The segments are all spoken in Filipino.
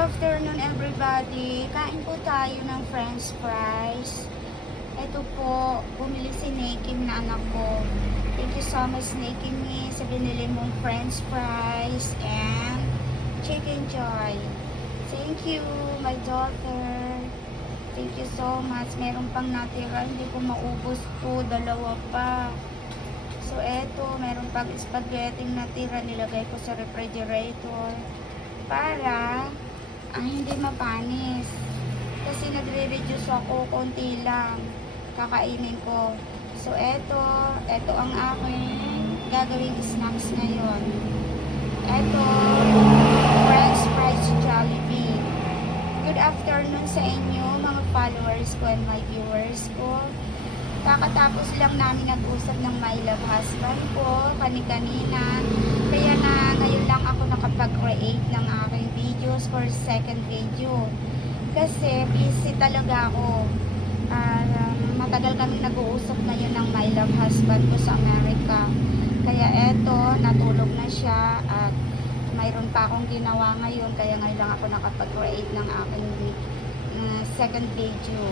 afternoon everybody. Kain po tayo ng french fries. Ito po, bumili si Nakim na anak ko. Thank you so much Nakim sa binili mong french fries and chicken joy. Thank you my daughter. Thank you so much. Meron pang natira, hindi ko maubos to. Dalawa pa. So eto, meron pang spaghetti natira. Nilagay ko sa refrigerator para hindi mapanis. Kasi nagre-reduce ako, konti lang kakainin ko. So eto ang aking gagawing snacks ngayon. Eto, french fries Jollibee. Good afternoon sa inyo mga followers ko and my viewers ko. Kakatapos lang namin nag-usap ng my love husband ko kani-kanina. Kaya na ngayon lang ako nakapag-create ng aking videos for second video. Kasi busy talaga ako. Matagal kami nag-uusap ngayon ng my love husband ko sa Amerika. Kaya eto, natulog na siya at mayroon pa akong ginawa ngayon. Kaya ngayon lang ako nakapag-create ng aking second video.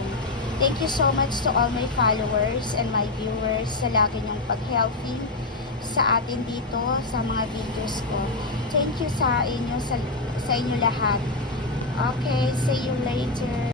Thank you so much to all my followers and my viewers sa lagi niyong pag-helping sa atin dito sa mga videos ko. Thank you sa inyo lahat. Okay, see you later.